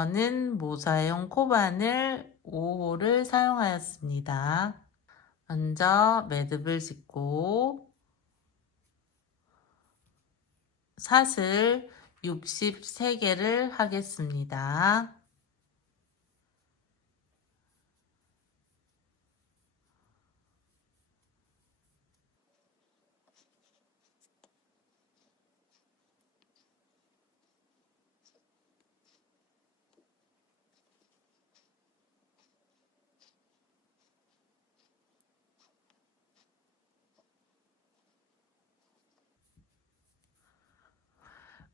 저는 모사용 코바늘 5호를 사용하였습니다. 먼저 매듭을 짓고 사슬 63개를 하겠습니다.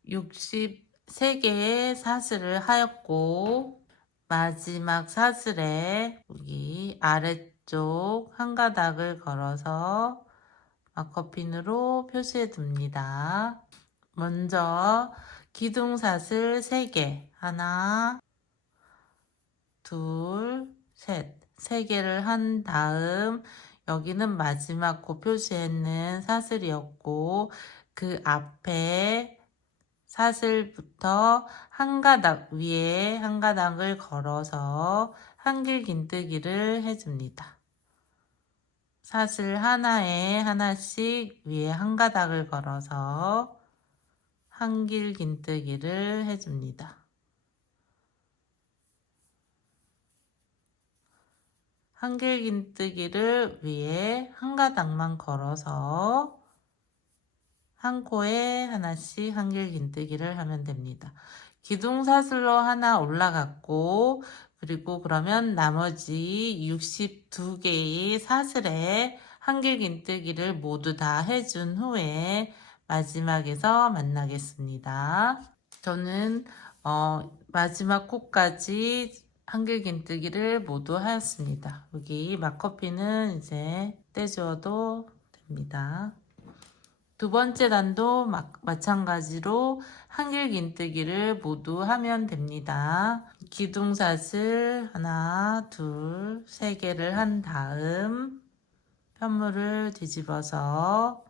(63개의) 사슬을 하였고 마지막 사슬에 여기 아래쪽 한 가닥을 걸어서 마커핀으로 표시해 둡니다. 먼저 기둥사슬 3개, 하나, 둘, 셋, 3개를 한 다음 여기는 마지막 고 표시했는 사슬이었고 그 앞에 사슬부터 한 가닥 위에 한 가닥을 걸어서 한길긴뜨기를 해줍니다. 사슬 하나에 하나씩 위에 한 가닥을 걸어서 한길긴뜨기를 해줍니다. 한길긴뜨기를 위에 한 가닥만 걸어서 한 코에 하나씩 한길긴뜨기를 하면 됩니다. 기둥사슬로 하나 올라갔고 그리고 그러면 나머지 62개의 사슬에 한길긴뜨기를 모두 다 해준 후에 마지막에서 만나겠습니다. 저는 마지막 코까지 한길긴뜨기를 모두 하였습니다. 여기 마커핀은 이제 떼주어도 됩니다. 두 번째 단도 마찬가지로 한길긴뜨기를 모두 하면 됩니다. 기둥사슬 하나, 둘, 3개를 한 다음 편물을 뒤집어서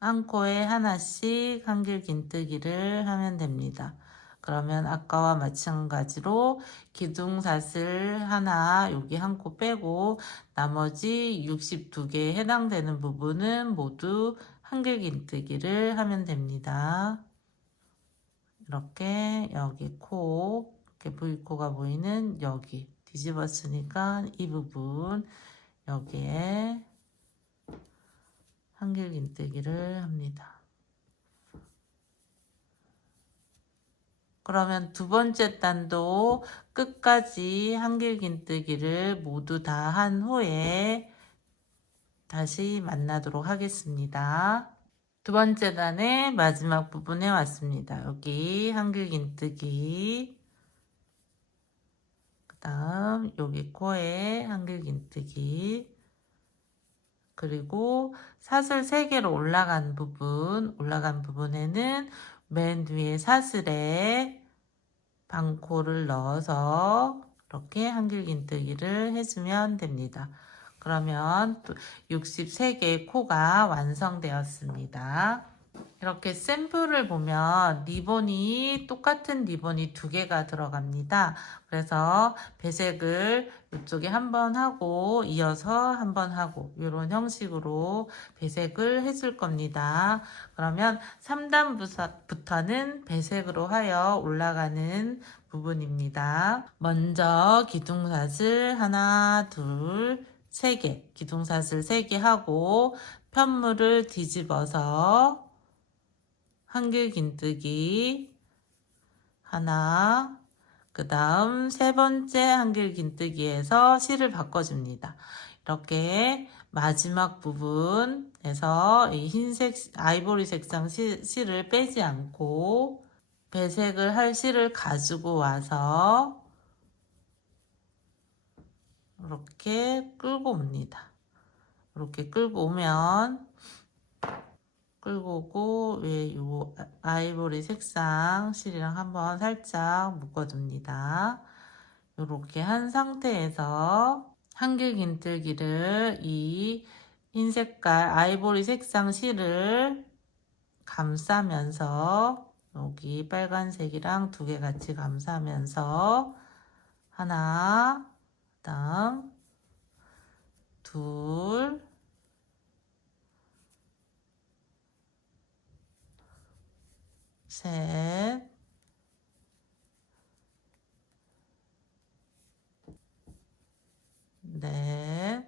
한 코에 하나씩 한길긴뜨기를 하면 됩니다. 그러면 아까와 마찬가지로 기둥사슬 하나 여기 한 코 빼고 나머지 62개에 해당되는 부분은 모두 한길긴뜨기를 하면 됩니다. 이렇게 여기 코, 이렇게 V코가 보이는 여기 뒤집었으니까 이 부분 여기에 한길긴뜨기를 합니다. 그러면 두 번째 단도 끝까지 한길긴뜨기를 모두 다 한 후에 다시 만나도록 하겠습니다. 두 번째 단의 마지막 부분에 왔습니다. 여기 한길긴뜨기, 그 다음 여기 코에 한길긴뜨기, 그리고 사슬 3개로 올라간 부분에는 맨 위에 사슬에 반코를 넣어서 이렇게 한길긴뜨기를 해주면 됩니다. 그러면 또 63개의 코가 완성되었습니다. 이렇게 샘플을 보면 리본이 똑같은 리본이 2개가 들어갑니다. 그래서 배색을 이쪽에 한번 하고 이어서 한번 하고 이런 형식으로 배색을 해줄 겁니다. 그러면 3단부터는 배색으로 하여 올라가는 부분입니다. 먼저 기둥사슬 하나, 둘, 3개, 기둥사슬 3개 하고 편물을 뒤집어서 한길긴뜨기 하나, 그 다음 세 번째 한길긴뜨기에서 실을 바꿔줍니다. 이렇게 마지막 부분에서 이 흰색 아이보리 색상 실을 빼지 않고 배색을 할 실을 가지고 와서 이렇게 끌고 옵니다. 이렇게 끌고 오면 끌고 오고 위에 요 아이보리 색상 실이랑 한번 살짝 묶어줍니다. 이렇게 한 상태에서 한길긴뜨기를 이 흰색깔 아이보리 색상 실을 감싸면서 여기 빨간색이랑 두 개 같이 감싸면서 하나, 그다음 둘, 셋, 넷,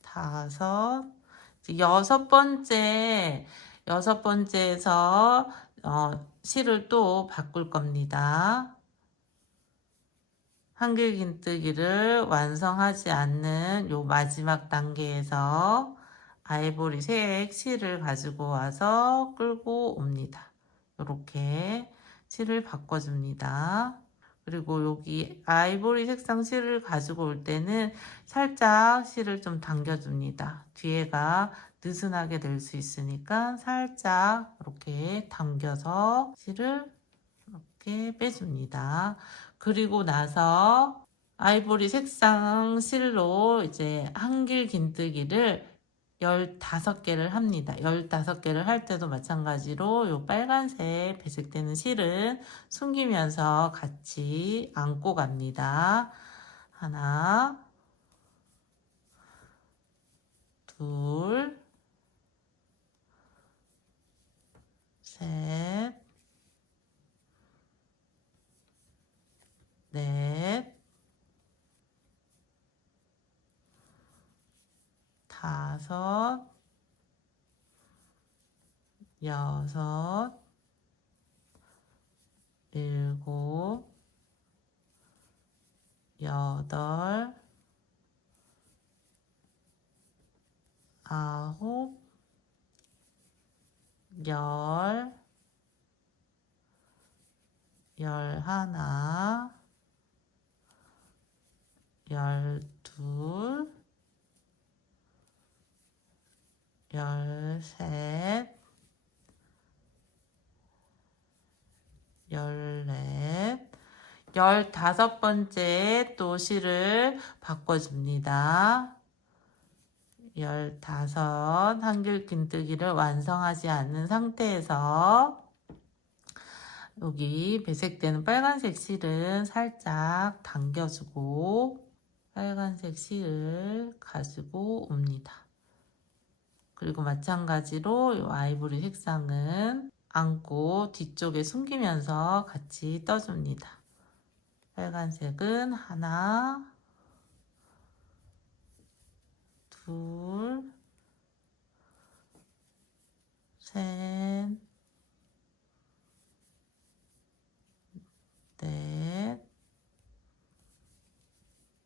다섯, 이제 여섯 번째에서 실을 또 바꿀 겁니다. 한길긴뜨기를 완성하지 않는 요 마지막 단계에서 아이보리색 실을 가지고 와서 끌고 옵니다. 이렇게 실을 바꿔줍니다. 그리고 여기 아이보리 색상 실을 가지고 올 때는 살짝 실을 좀 당겨줍니다. 뒤에가 느슨하게 될 수 있으니까 살짝 이렇게 당겨서 실을 이렇게 빼줍니다. 그리고 나서 아이보리 색상 실로 이제 한길 긴뜨기를 15개를 합니다. 15개를 할 때도 마찬가지로 요 빨간색 배색되는 실은 숨기면서 같이 안고 갑니다. 하나, 둘, 셋, 넷, 다섯, 여섯, 일곱, 여덟, 아홉, 열, 열하나, 열둘, 열셋, 열넷, 15번째 또 실을 바꿔줍니다. 15 한길 긴뜨기를 완성하지 않는 상태에서 여기 배색되는 빨간색 실은 살짝 당겨주고 빨간색 실을 가지고 옵니다. 그리고 마찬가지로 이 아이보리 색상은 안고 뒤쪽에 숨기면서 같이 떠줍니다. 빨간색은 하나, 둘, 셋, 넷,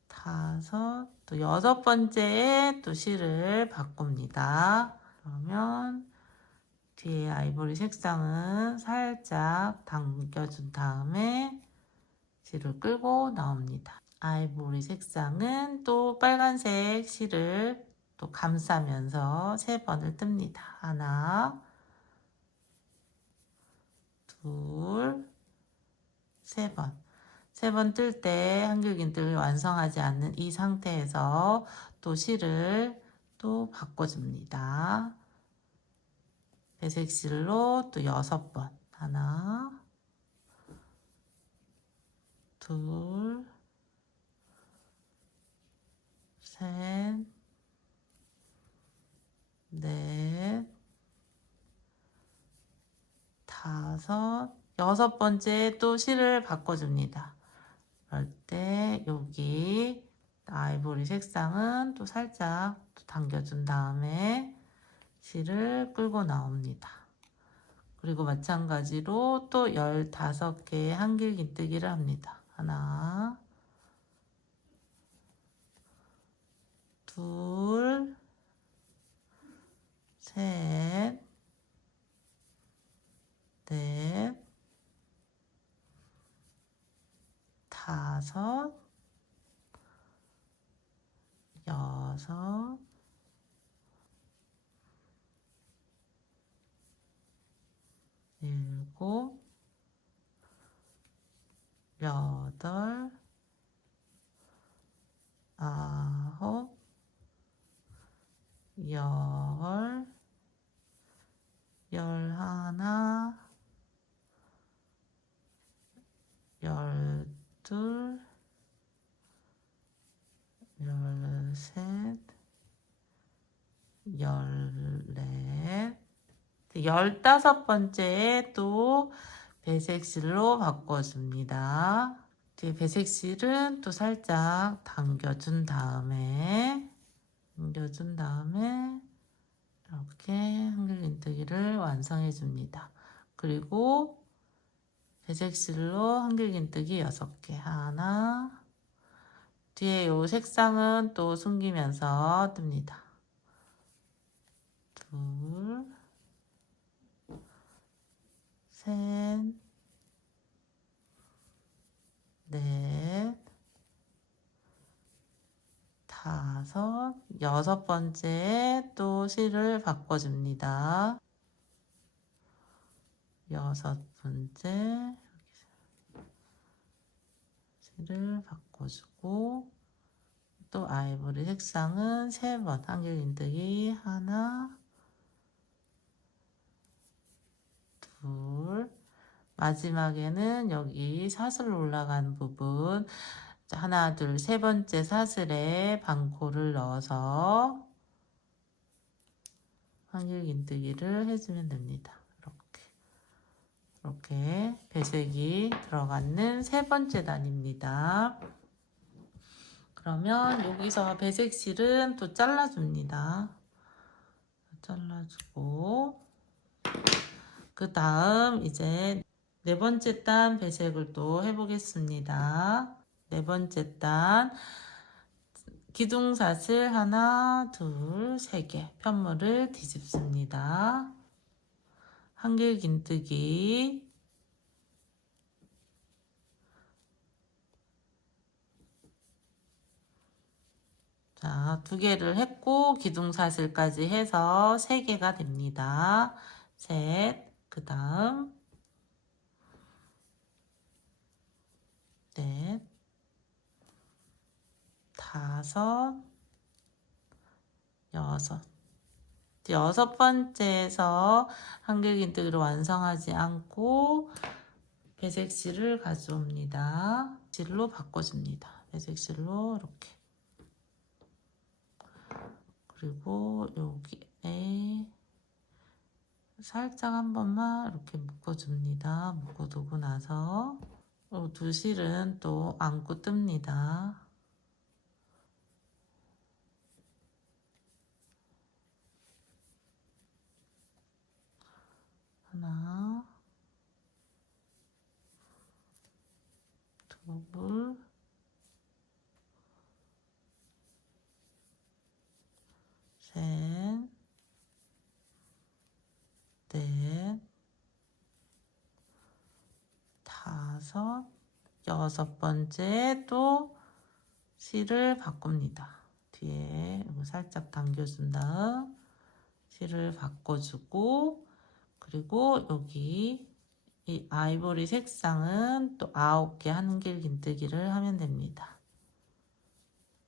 다섯, 또 6번째에 또 실을 바꿉니다. 그러면 뒤에 아이보리 색상은 살짝 당겨준 다음에 실을 끌고 나옵니다. 아이보리 색상은 또 빨간색 실을 또 감싸면서 3번을 뜹니다. 하나, 둘, 3번. 3번 뜰 때 한길긴뜨기를 완성하지 않는 이 상태에서 또 실을 또 바꿔줍니다. 배색 실로 또 6번. 하나, 둘, 셋, 넷, 다섯, 6번째 또 실을 바꿔줍니다. 그럴 때 여기 아이보리 색상은 또 살짝 또 당겨준 다음에 실을 끌고 나옵니다. 그리고 마찬가지로 또 15개의 한길긴뜨기를 합니다. 하나, 둘, 셋, 넷, 다섯, 여섯, 일곱, 여덟, 아홉, 열, 열하나, 열둘, 열셋, 열넷, 15번째에 또 배색실로 바꿔줍니다. 뒤에 배색실은 또 살짝 당겨준 다음에 이렇게 한길긴뜨기를 완성해 줍니다. 그리고 배색실로 한길긴뜨기 6개 하나, 뒤에 요 색상은 또 숨기면서 뜹니다. 둘, 셋, 넷, 다섯, 6번째에 또 실을 바꿔줍니다. 6번째 실을 바꿔주고 또 아이보리 색상은 3번 한길긴뜨기 하나, 둘, 마지막에는 여기 사슬 올라간 부분 하나, 둘, 3번째 사슬에 반코를 넣어서 한길긴뜨기를 해주면 됩니다. 이렇게 배색이 들어가는 3번째 단입니다. 그러면 여기서 배색실은 또 잘라줍니다. 잘라주고 그 다음 이제 4번째 단 배색을 또 해보겠습니다. 4번째 단 기둥사슬 하나, 둘, 3개 편물을 뒤집습니다. 한길긴뜨기 자, 2개를 했고 기둥사슬까지 해서 3개가 됩니다. 셋, 그 다음 넷, 다섯, 여섯 번째에서 한길긴뜨기를 완성하지 않고 배색실을 가져옵니다. 실로 바꿔줍니다. 배색실로 이렇게. 그리고 여기에 살짝 한 번만 이렇게 묶어줍니다. 묶어두고 나서 두 실은 또 안고 뜹니다. 하나, 둘, 셋, 넷, 다섯, 6번째 또 실을 바꿉니다. 뒤에 이거 살짝 당겨준 다음 실을 바꿔주고 그리고 여기 이 아이보리 색상은 또 9개 한길긴뜨기를 하면 됩니다.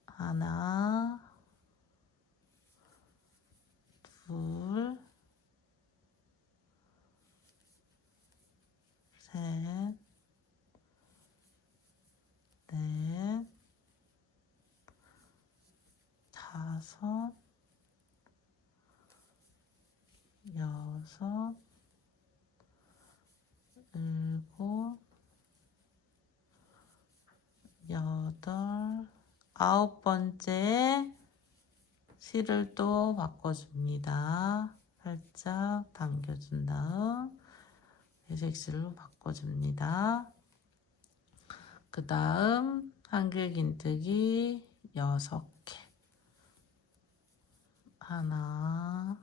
하나, 둘, 셋, 넷, 다섯, 여섯, 일곱, 여덟, 9번째 실을 또 바꿔줍니다. 살짝 당겨준 다음 배색실로 바꿔줍니다. 그 다음 한길긴뜨기 6개 하나,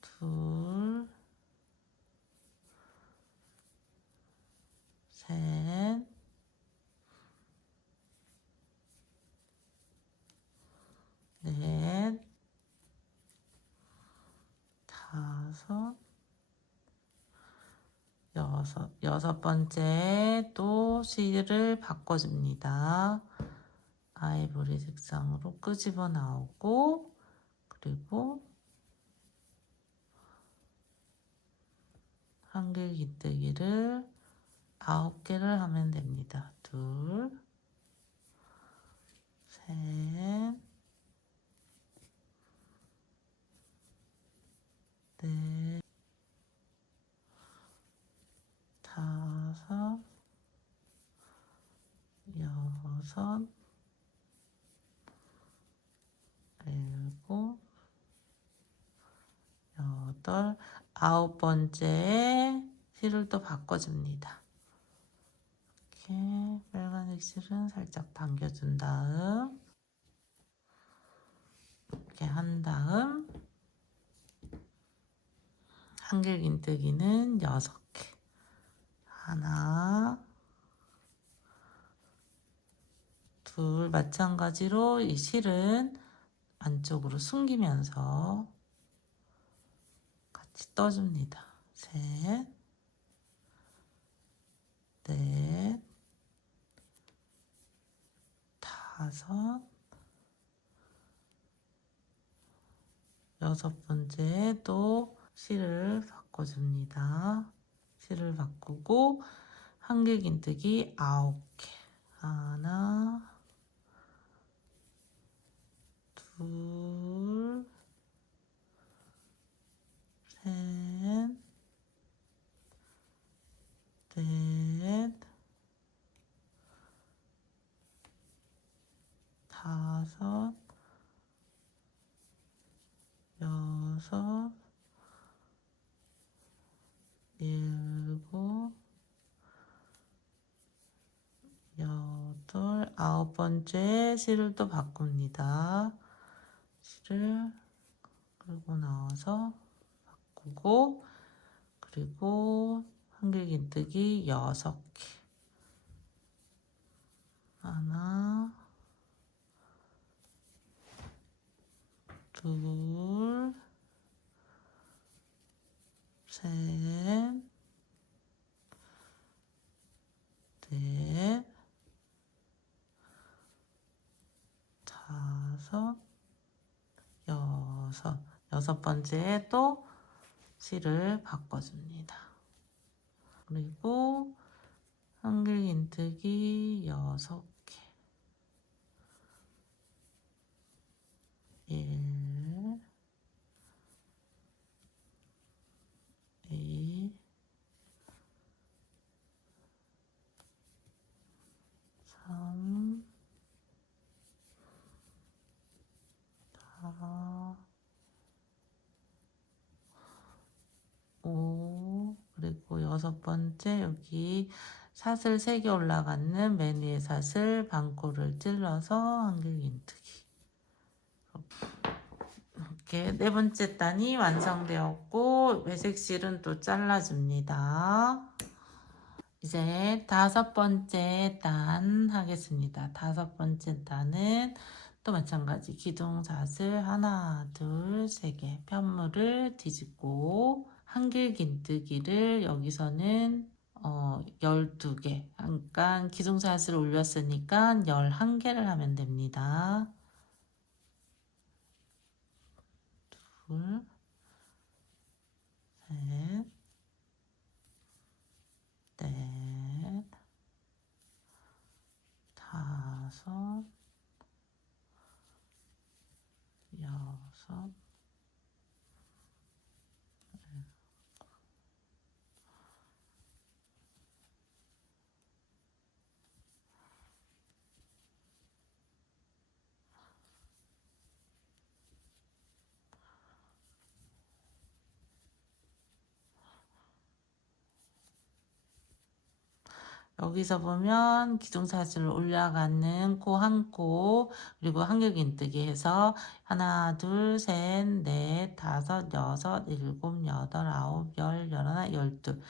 둘, 셋, 넷, 다섯, 여섯 번째 또 실을 바꿔줍니다. 아이보리 색상으로 끄집어 나오고 그리고 한길긴뜨기를 9개를 하면 됩니다. 둘, 셋, 넷, 다섯, 여섯, 일곱, 여덟, 9번째 실을 또 바꿔줍니다. 이렇게 빨간색 실은 살짝 당겨준 다음 이렇게 한 다음 한길긴뜨기는 6개. 하나, 둘, 마찬가지로 이 실은 안쪽으로 숨기면서 같이 떠줍니다. 셋, 넷, 다섯, 6번째 또 실을 바꿔줍니다. 실을 바꾸고 한길긴뜨기 9개. 하나, 둘, 셋, 넷, 다섯, 여섯, 일곱, 여덟, 9번째 실을 또 바꿉니다. 실을 끌고 나와서 바꾸고 그리고 한길긴뜨기 6개. 하나, 둘, 셋, 넷, 다섯, 여섯. 6번째에 또 실을 바꿔줍니다. 그리고 한길긴뜨기 6개. 1, 2, 3, 4, 5, 그리고 6번째 여기 사슬 3개 올라가는 맨 위에 사슬 반코를 찔러서 한길긴뜨기. 이렇게 4번째 단이 완성되었고 회색 실은 또 잘라줍니다. 이제 5번째 단 하겠습니다. 5번째 단은 또 마찬가지 기둥사슬 하나, 둘, 3개 편물을 뒤집고 한길긴뜨기를 여기서는 12개. 그러니까 기둥사슬을 올렸으니까 11개를 하면 됩니다. 둘, 셋, 넷, 다섯, 여섯, 여기서 보면 기둥사슬을 올라가는 코 한 코, 그리고 한길긴뜨기 해서 하나, 둘, 셋, 넷, 다섯, 여섯, 일곱, 여덟, 아홉, 열, 열하나, 12.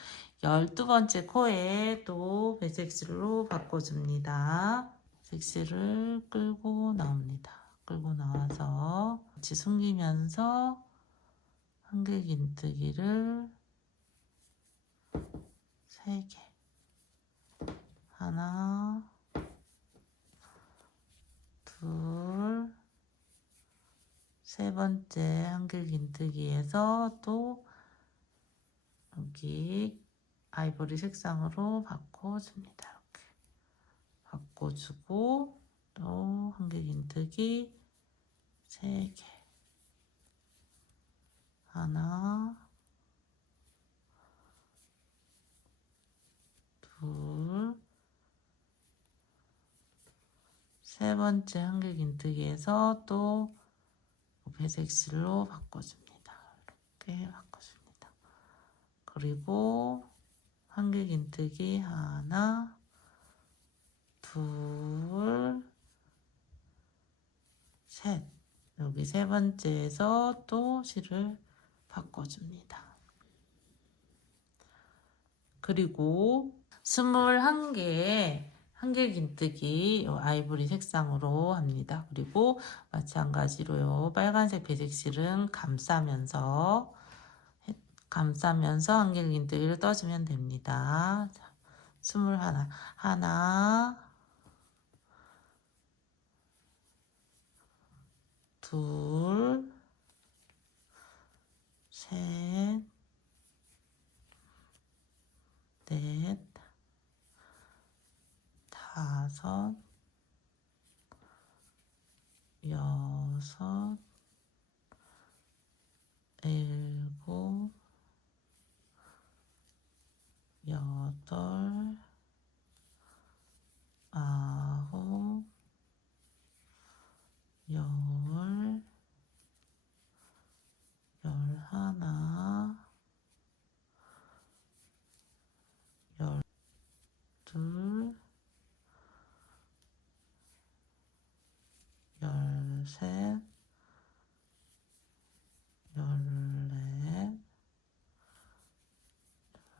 12번째 코에 또 배색실로 바꿔줍니다. 색실을 끌고 나옵니다. 끌고 나와서 같이 숨기면서 한길긴뜨기를 3개. 하나, 둘, 3번째 한길긴뜨기에서 또 여기 아이보리 색상으로 바꿔줍니다. 이렇게 바꿔주고 또 한길긴뜨기 3개 하나 둘 세 번째 한길긴뜨기에서 또 배색 실로 바꿔줍니다. 이렇게 바꿔줍니다. 그리고 한길긴뜨기 하나 둘 셋 여기 세 번째에서 또 실을 바꿔줍니다. 그리고 21개의 한길긴뜨기 아이보리 색상으로 합니다. 그리고 마찬가지로요. 빨간색 배색 실은 감싸면서 한길긴뜨기를 떠주면 됩니다. 자, 21 하나 둘 셋 넷 다섯 여섯 일곱 여덟 아홉 열 열하나 열둘 열셋 열넷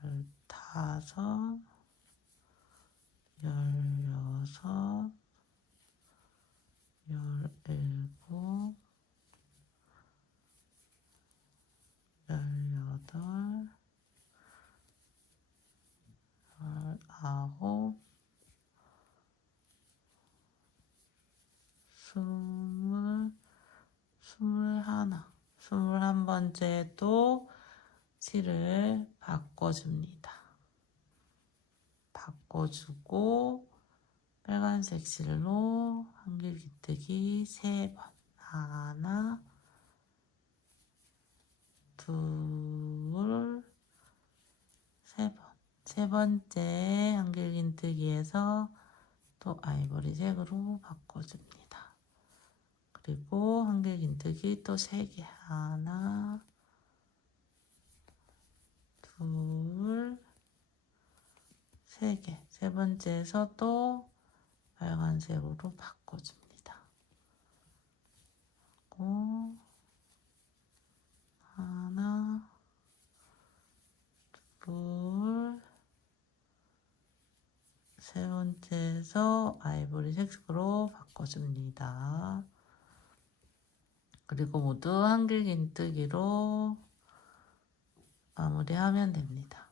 열다섯 열여섯 열일곱 열여덟 열아홉 스물하나 21번째도 실을 바꿔줍니다. 바꿔주고 빨간색 실로 한길긴뜨기 3번 하나 둘 세 번째 한길긴뜨기에서 또 아이보리 색으로 바꿔줍니다. 그리고 한길긴뜨기 또 3개 하나 둘 3개 세 번째에서 또 빨간색으로 바꿔줍니다. 그리고 하나 둘 세 번째에서 아이보리 색으로 바꿔줍니다. 그리고 모두 한길긴뜨기로 마무리하면 됩니다.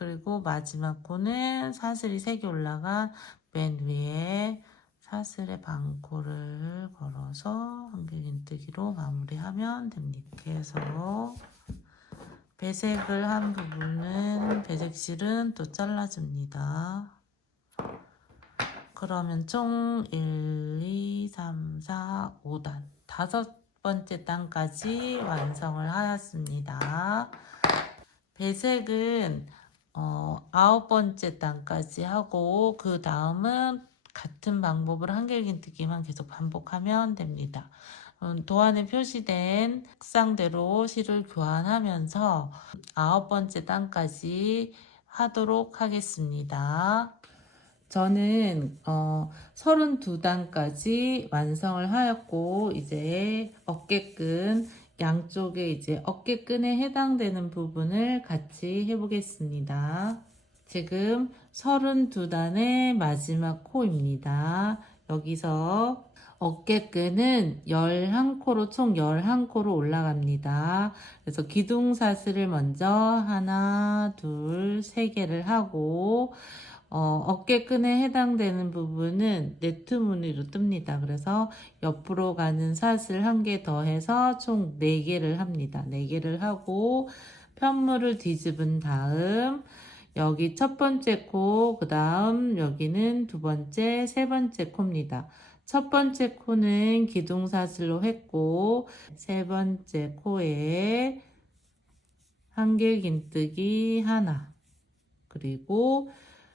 그리고 마지막 코는 사슬이 3개 올라간 맨 위에 사슬의 반코를 걸어서 한길긴뜨기로 마무리하면 됩니다. 이렇게 해서 배색을 한 부분은 배색실은 또 잘라줍니다. 그러면 총 1, 2, 3, 4, 5단 5번째 단까지 완성을 하였습니다. 배색은 9번째 단까지 하고 그 다음은 같은 방법으로 한길긴뜨기만 계속 반복하면 됩니다. 도안에 표시된 색상대로 실을 교환하면서 9번째 단까지 하도록 하겠습니다. 저는 32단까지 완성을 하였고, 이제 어깨끈, 양쪽에 이제 어깨끈에 해당되는 부분을 같이 해보겠습니다. 지금 32단의 마지막 코입니다. 여기서 어깨끈은 11코로 총 11코로 올라갑니다. 그래서 기둥사슬을 먼저 하나, 둘, 세 개를 하고 어깨끈에 해당되는 부분은 네트 무늬로 뜹니다. 그래서 옆으로 가는 사슬 한 개 더해서 총 4개를 합니다. 4개를 하고 편물을 뒤집은 다음 여기 첫 번째 코, 그 다음 여기는 두 번째, 세 번째 코입니다. 첫 번째 코는 기둥사슬로 했고 세 번째 코에 한길긴뜨기 하나, 그리고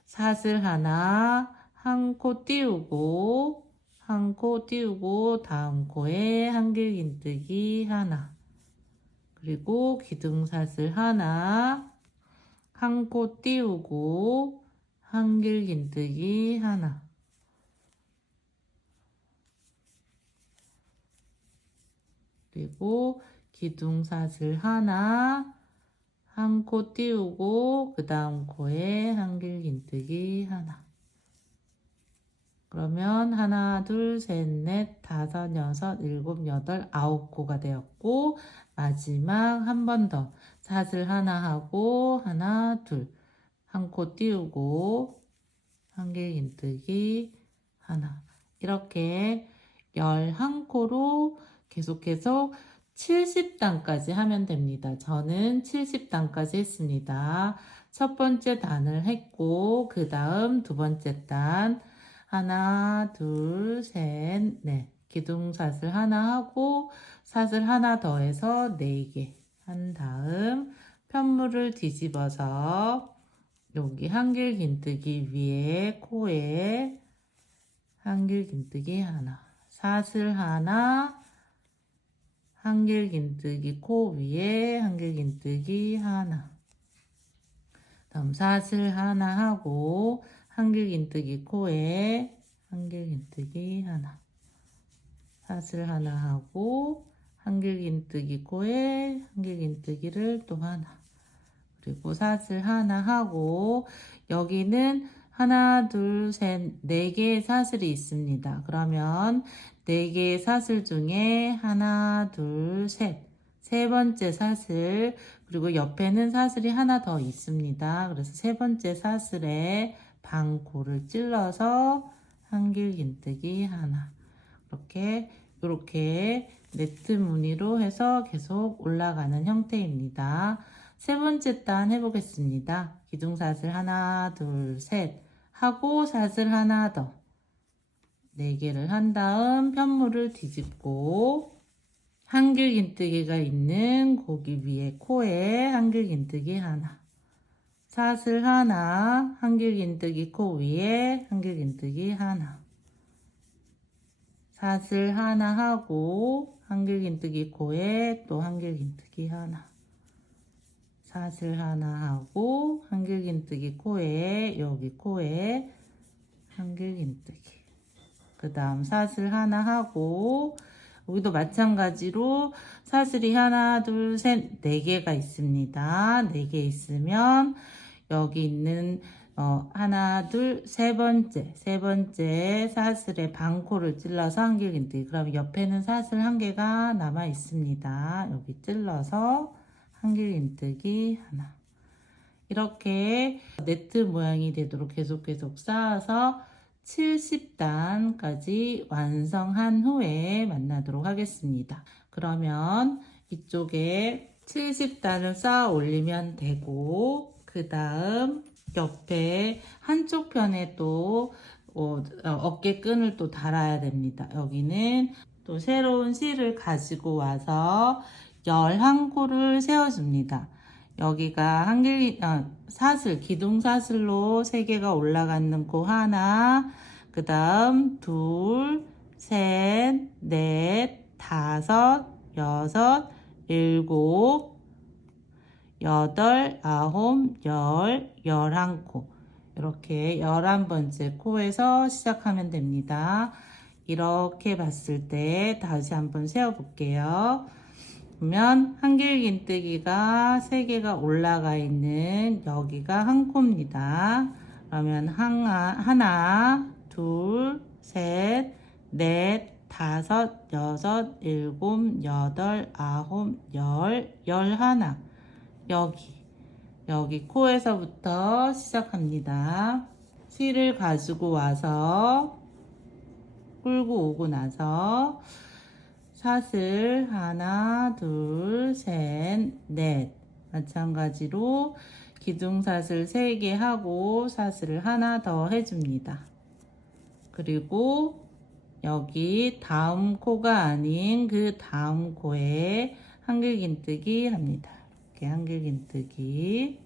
사슬 하나, 한 코 띄우고 한 코 띄우고 다음 코에 한길긴뜨기 하나, 그리고 기둥사슬 하나, 한 코 띄우고 한길긴뜨기 하나, 그리고 기둥사슬 하나, 한 코 띄우고 그 다음 코에 한길긴뜨기 하나. 그러면 하나, 둘, 셋, 넷, 다섯, 여섯, 일곱, 여덟, 9코가 되었고, 마지막 한 번 더 사슬 하나 하고 하나, 둘, 한 코 띄우고 한길긴뜨기 하나. 이렇게 11코로 계속해서 70단까지 하면 됩니다. 저는 70단까지 했습니다. 첫 번째 단을 했고 그 다음 두 번째 단 하나, 둘, 셋, 넷. 기둥사슬 하나 하고 사슬 하나 더해서 4개 한 다음 편물을 뒤집어서 여기 한길긴뜨기 위에 코에 한길긴뜨기 하나, 사슬 하나, 한길긴뜨기 코 위에 한길긴뜨기 하나, 다음 사슬 하나 하고 한길긴뜨기 코에 한길긴뜨기 하나, 사슬 하나 하고 한길긴뜨기 코에 한길긴뜨기를 또 하나, 그리고 사슬 하나 하고 여기는 하나, 둘, 셋, 4개의 사슬이 있습니다. 그러면 4개의 사슬 중에 하나, 둘, 셋, 세 번째 사슬, 그리고 옆에는 사슬이 하나 더 있습니다. 그래서 세 번째 사슬에 반코를 찔러서 한길긴뜨기 하나, 이렇게 네트 무늬로 해서 계속 올라가는 형태입니다. 세 번째 단 해보겠습니다. 기둥사슬 하나, 둘, 셋 하고 사슬 하나 더 4개를 한 다음 편물을 뒤집고 한길긴뜨기가 있는 고기 위에 코에 한길긴뜨기 하나, 사슬 하나, 한길긴뜨기 코 위에 한길긴뜨기 하나, 사슬 하나 하고 한길긴뜨기 코에 또 한길긴뜨기 하나, 사슬 하나 하고 한길긴뜨기 코에 여기 코에 한길긴뜨기, 그 다음 사슬 하나 하고 여기도 마찬가지로 사슬이 하나, 둘, 셋, 4개가 있습니다. 4개 있으면 여기 있는 하나, 둘, 세 번째 사슬에 반코를 찔러서 한길긴뜨기. 그럼 옆에는 사슬 한 개가 남아 있습니다. 여기 찔러서 한길긴뜨기 하나. 이렇게 네트 모양이 되도록 계속 쌓아서 70단까지 완성한 후에 만나도록 하겠습니다. 그러면 이쪽에 70단을 쌓아 올리면 되고, 그 다음 옆에 한쪽 편에 또 어깨끈을 또 달아야 됩니다. 여기는 또 새로운 실을 가지고 와서 11코를 세워줍니다. 여기가 사슬, 기둥사슬로 3개가 올라가는 코 하나, 그 다음 둘, 셋, 넷, 다섯, 여섯, 일곱, 여덟, 아홉, 열, 11코. 이렇게 11번째 코에서 시작하면 됩니다. 이렇게 봤을 때 다시 한번 세어볼게요. 그러면 한길긴뜨기가 3개가 올라가 있는 여기가 한 코입니다. 그러면 하나, 둘, 셋, 넷, 다섯, 여섯, 일곱, 여덟, 아홉, 열하나. 여기 코에서부터 시작합니다. 실을 가지고 와서 끌고 오고 나서 사슬 하나, 둘, 셋, 넷. 마찬가지로 기둥사슬 3개 하고 사슬을 하나 더 해줍니다. 그리고 여기 다음 코가 아닌 그 다음 코에 한길긴뜨기 합니다. 이렇게 한길긴뜨기.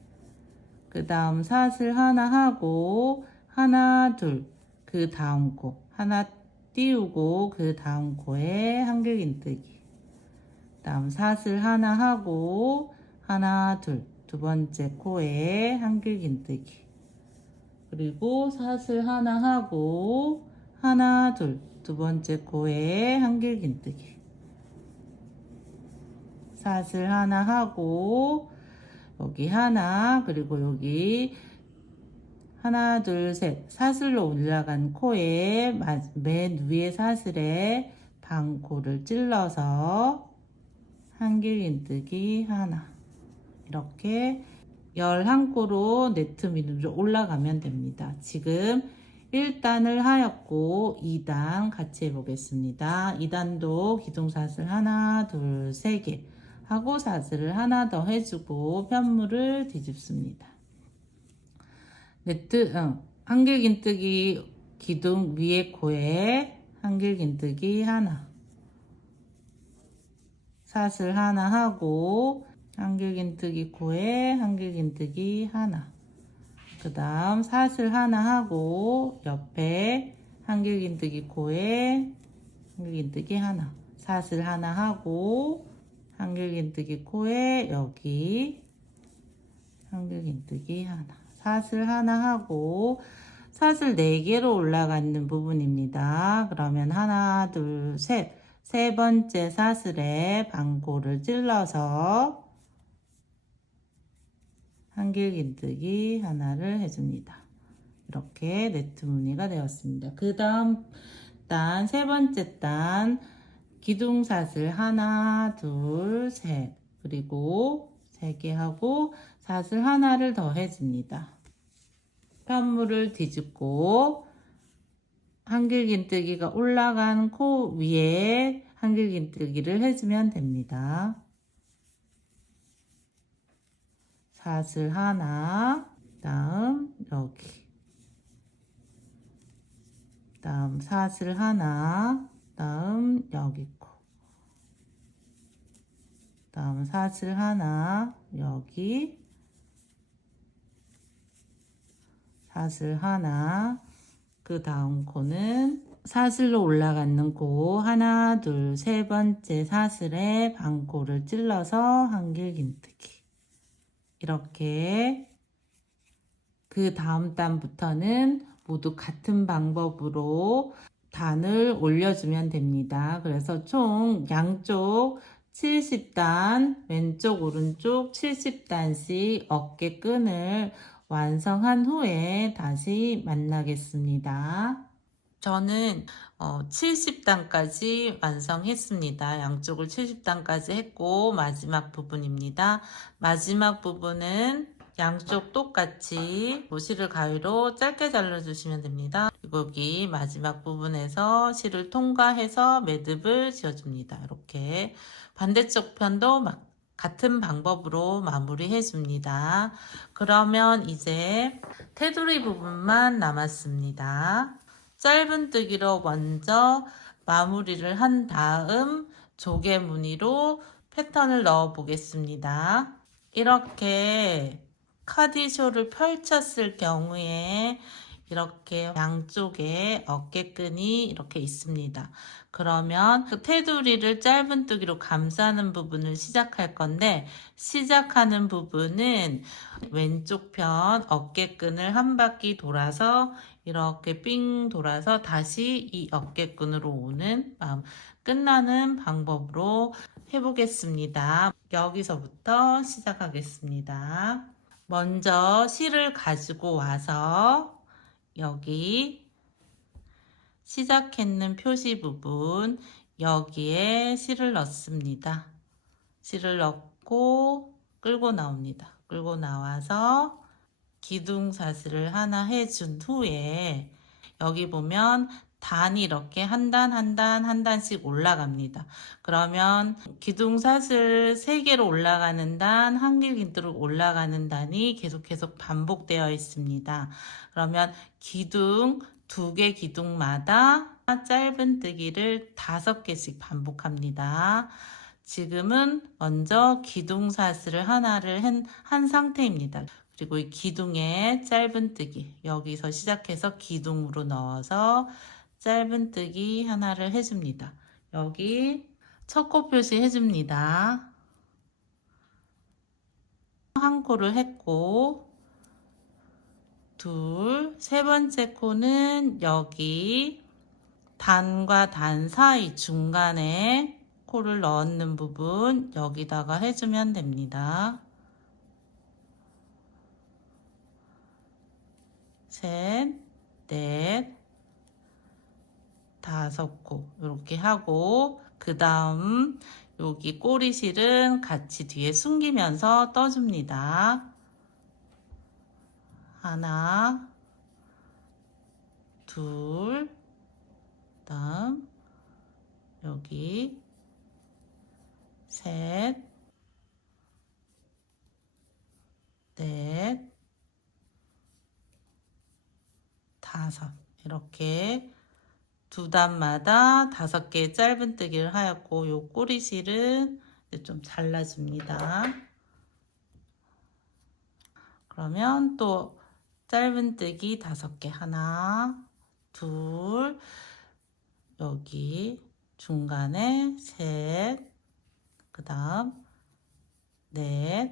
그 다음 사슬 하나 하고 하나, 둘. 그 다음 코 하나 띄우고 그 다음 코에 한길긴뜨기. 다음 사슬 하나 하고 하나, 둘. 두 번째 코에 한길긴뜨기. 그리고 사슬 하나 하고 하나, 둘. 두 번째 코에 한길긴뜨기. 사슬 하나 하고 여기 하나, 그리고 여기 하나, 둘, 셋. 사슬로 올라간 코에 맨 위에 사슬에 반코를 찔러서 한길긴뜨기 하나. 이렇게 11코로 네트 미누로 올라가면 됩니다. 지금 1단을 하였고 2단 같이 해보겠습니다. 2단도 기둥사슬 하나, 둘, 3개 하고 사슬을 하나 더 해주고 편물을 뒤집습니다. 한길긴뜨기 기둥 위에 코에 한길긴뜨기 하나, 사슬 하나 하고 한길긴뜨기 코에 한길긴뜨기 하나, 그 다음 사슬 하나 하고 옆에 한길긴뜨기 코에 한길긴뜨기 하나, 사슬 하나 하고 한길긴뜨기 코에 여기 한길긴뜨기 하나, 사슬 하나 하고 사슬 4개로 올라가는 부분입니다. 그러면 하나, 둘, 셋. 세 번째 사슬에 반코를 찔러서 한길긴뜨기 하나를 해줍니다. 이렇게 네트 무늬가 되었습니다. 그 다음 단, 세 번째 단 기둥사슬 하나, 둘, 셋. 그리고 3개 하고 사슬 하나를 더 해줍니다. 편물을 뒤집고 한길긴뜨기가 올라간 코 위에 한길긴뜨기를 해주면 됩니다. 사슬 하나, 다음 여기, 다음 사슬 하나, 다음 여기 코, 다음 사슬 하나, 여기, 사슬 하나, 그 다음 코는 사슬로 올라가는 코 하나, 둘, 세 번째 사슬에 반코를 찔러서 한길긴뜨기. 이렇게 그 다음 단부터는 모두 같은 방법으로 단을 올려주면 됩니다. 그래서 총 양쪽 70단, 왼쪽 오른쪽 70단씩 어깨끈을 완성한 후에 다시 만나겠습니다. 저는 70단까지 완성했습니다. 양쪽을 70단까지 했고 마지막 부분입니다. 마지막 부분은 양쪽 똑같이 모실을 가위로 짧게 잘라주시면 됩니다. 그리고 여기 마지막 부분에서 실을 통과해서 매듭을 지어줍니다. 이렇게 반대쪽 편도 같은 방법으로 마무리해 줍니다. 그러면 이제 테두리 부분만 남았습니다. 짧은뜨기로 먼저 마무리를 한 다음 조개 무늬로 패턴을 넣어 보겠습니다. 이렇게 카디쇼를 펼쳤을 경우에 이렇게 양쪽에 어깨끈이 이렇게 있습니다. 그러면 그 테두리를 짧은뜨기로 감싸는 부분을 시작할 건데, 시작하는 부분은 왼쪽 편 어깨끈을 한 바퀴 돌아서 이렇게 삥 돌아서 다시 이 어깨끈으로 오는 끝나는 방법으로 해보겠습니다. 여기서부터 시작하겠습니다. 먼저 실을 가지고 와서 여기 시작했는 표시 부분 여기에 실을 넣습니다. 실을 넣고 끌고 나옵니다. 끌고 나와서 기둥사슬을 하나 해준 후에 여기 보면 단이 이렇게 한 단 한 단 한 단씩 올라갑니다. 그러면 기둥사슬 3개로 올라가는 단, 한길긴뜨로 올라가는 단이 계속 반복되어 있습니다. 그러면 기둥 2개 기둥마다 짧은뜨기를 5개씩 반복합니다. 지금은 먼저 기둥사슬을 하나를 한 상태입니다. 그리고 이 기둥에 짧은뜨기, 여기서 시작해서 기둥으로 넣어서 짧은뜨기 하나를 해줍니다. 여기 첫 코 표시 해줍니다. 한 코를 했고, 세 번째 코는 여기 단과 단 사이 중간에 코를 넣는 부분 여기다가 해주면 됩니다. 셋, 넷, 5코 이렇게 하고, 그 다음 여기 꼬리실은 같이 뒤에 숨기면서 떠줍니다. 하나, 둘, 다음 여기 셋, 넷, 5 이렇게 2단마다 5개의 짧은뜨기를 하였고, 요 꼬리실은 좀 잘라줍니다. 그러면 또 짧은뜨기 5개 하나, 둘, 여기 중간에 셋, 그 다음 넷,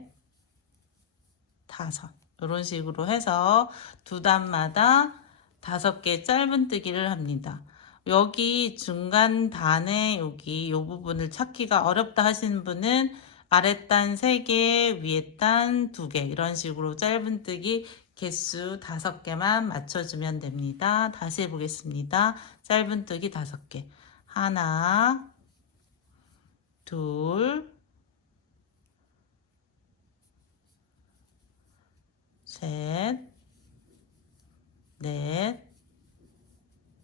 5 이런 식으로 해서 2단마다 5개 짧은뜨기를 합니다. 여기 중간 단에 여기 이 부분을 찾기가 어렵다 하시는 분은 아랫단 3개, 위에단 2개 이런 식으로 짧은뜨기 개수 5개만 맞춰주면 됩니다. 다시 해보겠습니다. 짧은뜨기 5개. 하나, 둘, 셋, 넷,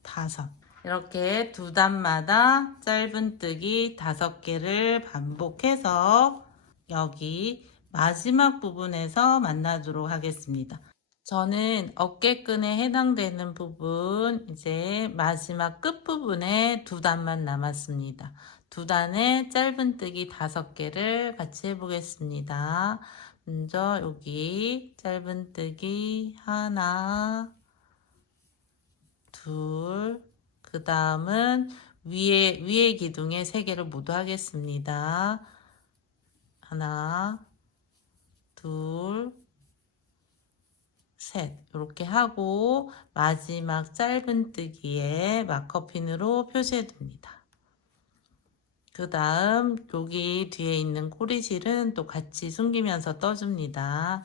5 이렇게 2단마다 짧은뜨기 5개를 반복해서 여기 마지막 부분에서 만나도록 하겠습니다. 저는 어깨끈에 해당되는 부분 이제 마지막 끝부분에 2단만 남았습니다. 2단에 짧은뜨기 5개를 같이 해보겠습니다. 먼저 여기 짧은뜨기 하나, 둘, 그 다음은 위에 기둥에 3개를 모두 하겠습니다. 하나, 둘, 셋 이렇게 하고 마지막 짧은뜨기에 마커핀으로 표시해 둡니다. 그 다음 여기 뒤에 있는 꼬리실은 또 같이 숨기면서 떠줍니다.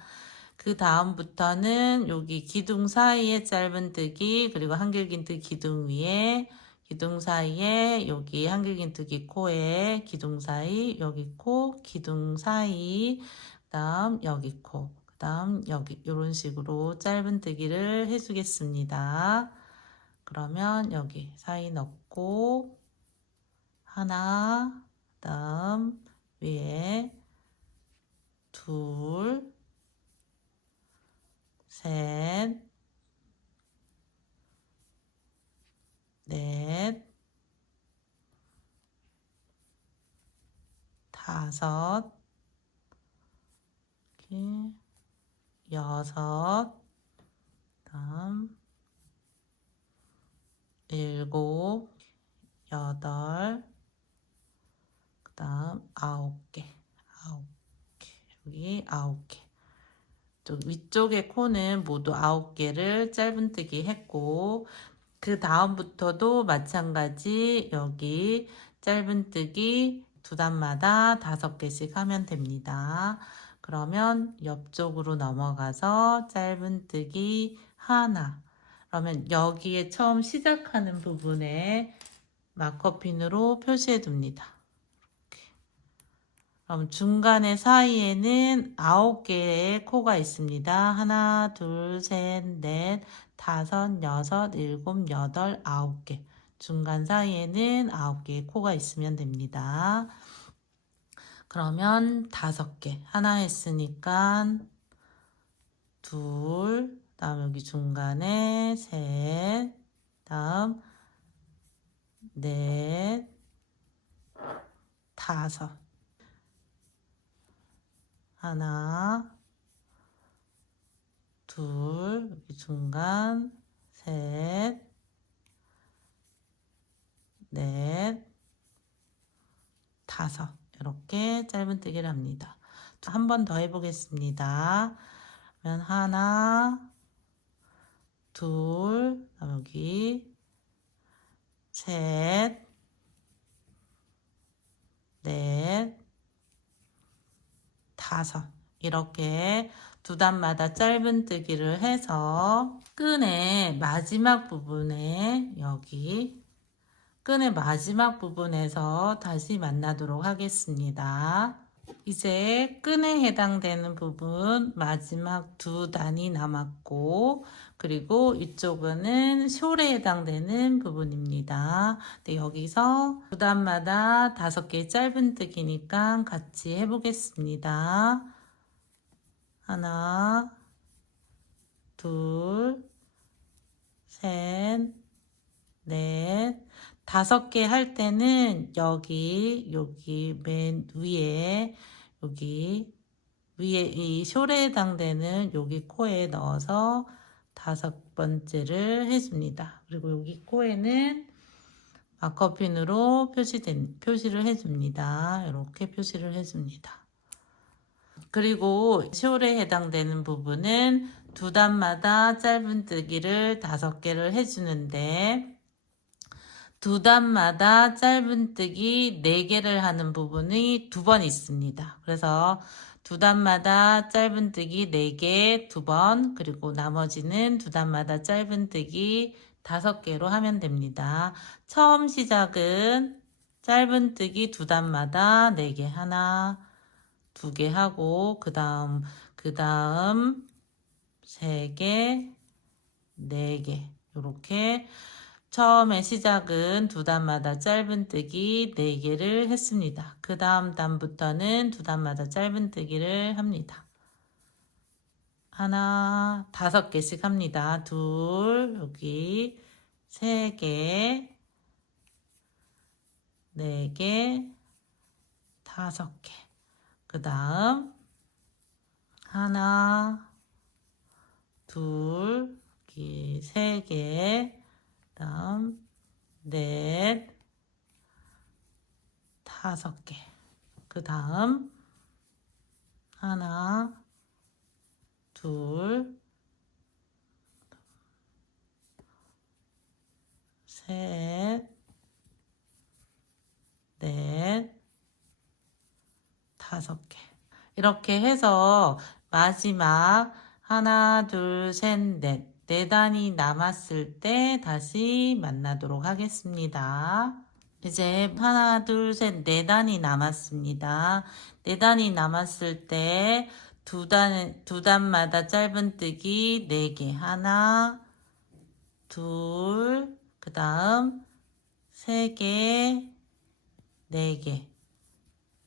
그 다음부터는 여기 기둥 사이에 짧은뜨기, 그리고 한길긴뜨기 기둥 위에, 기둥 사이에 여기 한길긴뜨기 코에 기둥 사이, 여기 코, 기둥 사이, 그 다음 여기 코, 그 다음 여기 이런 식으로 짧은뜨기를 해주겠습니다. 그러면 여기 사이 넣고 하나, 그 다음 위에 둘, 셋, 넷, 5, 이렇게 6, 다음 일곱, 여덟, 그 다음 9개, 9개, 여기 9개. 위쪽의 코는 모두 9개를 짧은뜨기 했고, 그 다음부터도 마찬가지 여기 짧은뜨기 두 단마다 5개씩 하면 됩니다. 그러면 옆쪽으로 넘어가서 짧은뜨기 하나. 그러면 여기에 처음 시작하는 부분에 마커핀으로 표시해 둡니다. 그럼 중간에 사이에는 9개의 코가 있습니다. 하나, 둘, 셋, 넷, 다섯, 여섯, 일곱, 여덟, 9개. 중간 사이에는 9개의 코가 있으면 됩니다. 그러면 5개. 하나 했으니까 둘, 다음 여기 중간에 셋, 다음 넷, 다섯. 하나, 둘, 여기 중간, 셋, 넷, 다섯. 이렇게 짧은뜨기를 합니다. 한 번 더 해보겠습니다. 그러면 하나, 둘, 여기, 셋, 넷, 다섯. 이렇게 두 단마다 짧은뜨기를 해서 끈의 마지막 부분에 여기 끈의 마지막 부분에서 다시 만나도록 하겠습니다. 이제 끈에 해당되는 부분 마지막 두 단이 남았고, 그리고 이쪽은 숄에 해당되는 부분입니다. 네, 여기서 두 단마다 5개 짧은뜨기니까 같이 해보겠습니다. 하나, 둘, 셋, 넷, 5개 할 때는 여기 맨 위에 여기 위에 이 숄에 해당되는 여기 코에 넣어서 5번째를 해줍니다. 그리고 여기 코에는 마커핀으로 표시를 해줍니다. 이렇게 표시를 해줍니다. 그리고 숄에 해당되는 부분은 두 단마다 짧은뜨기를 5개를 해주는데 두 단마다 짧은뜨기 4개를 하는 부분이 2번 있습니다. 그래서 두 단마다 짧은뜨기 4개 2번, 그리고 나머지는 두 단마다 짧은뜨기 5개로 하면 됩니다. 처음 시작은 짧은뜨기 두 단마다 4개 하나, 2개 하고 그 다음 3개, 4개 이렇게 처음에 시작은 두 단마다 짧은뜨기 4개를 했습니다. 그 다음 단부터는 두 단마다 짧은뜨기를 합니다. 하나, 5개씩 합니다. 둘, 여기 3개, 4개, 5개. 그 다음 하나, 둘, 여기 3개, 다음 넷, 5개. 그 다음 하나, 둘, 셋, 넷, 5개. 이렇게 해서 마지막 하나, 둘, 셋, 넷, 4단이 남았을 때 다시 만나도록 하겠습니다. 이제 하나, 둘, 셋, 4단이 남았습니다. 4단이 남았을 때 두 단마다 짧은뜨기 4개. 하나, 둘, 그 다음 3개, 4개.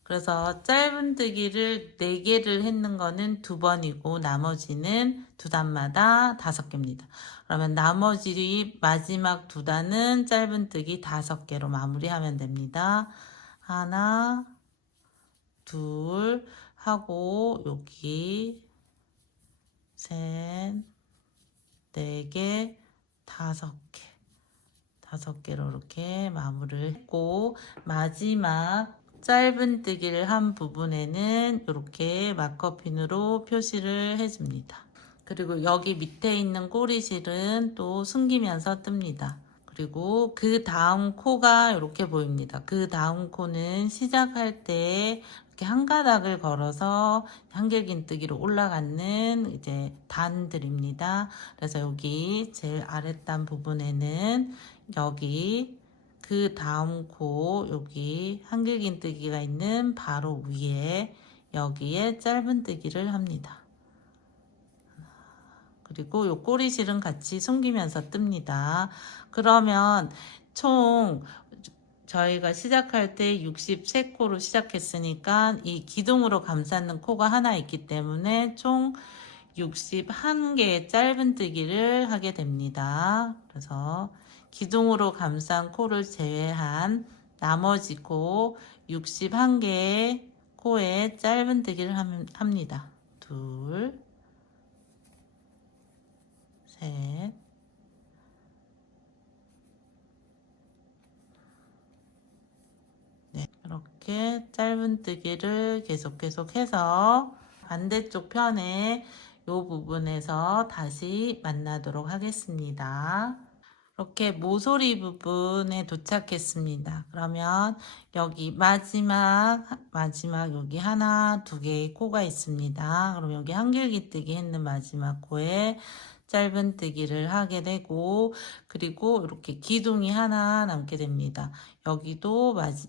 그래서 짧은뜨기를 4개를 했는 거는 2번이고 나머지는 두 단마다 5개입니다. 그러면 나머지 마지막 두 단은 짧은뜨기 5개로 마무리하면 됩니다. 하나, 둘 하고 여기 셋, 4개, 5개. 5개로 이렇게 마무리를 했고, 마지막 짧은뜨기를 한 부분에는 이렇게 마커핀으로 표시를 해줍니다. 그리고 여기 밑에 있는 꼬리실은 또 숨기면서 뜹니다. 그리고 그 다음 코가 이렇게 보입니다. 그 다음 코는 시작할 때 이렇게 한 가닥을 걸어서 한길긴뜨기로 올라가는 이제 단들입니다. 그래서 여기 제일 아랫단 부분에는 여기 그 다음 코 여기 한길긴뜨기가 있는 바로 위에 여기에 짧은뜨기를 합니다. 그리고 요 꼬리실은 같이 숨기면서 뜹니다. 그러면 총 저희가 시작할 때 63코로 시작했으니까 이 기둥으로 감싸는 코가 하나 있기 때문에 총 61개의 짧은뜨기를 하게 됩니다. 그래서 기둥으로 감싼 코를 제외한 나머지 코 61개의 코에 짧은뜨기를 합니다. 둘, 셋, 네, 이렇게 짧은뜨기를 계속 해서 반대쪽 편에 이 부분에서 다시 만나도록 하겠습니다. 이렇게 모서리 부분에 도착했습니다. 그러면 여기 마지막 여기 하나, 두 개의 코가 있습니다. 그럼 여기 한길기뜨기 했는 마지막 코에 짧은뜨기를 하게 되고, 그리고 이렇게 기둥이 하나 남게 됩니다.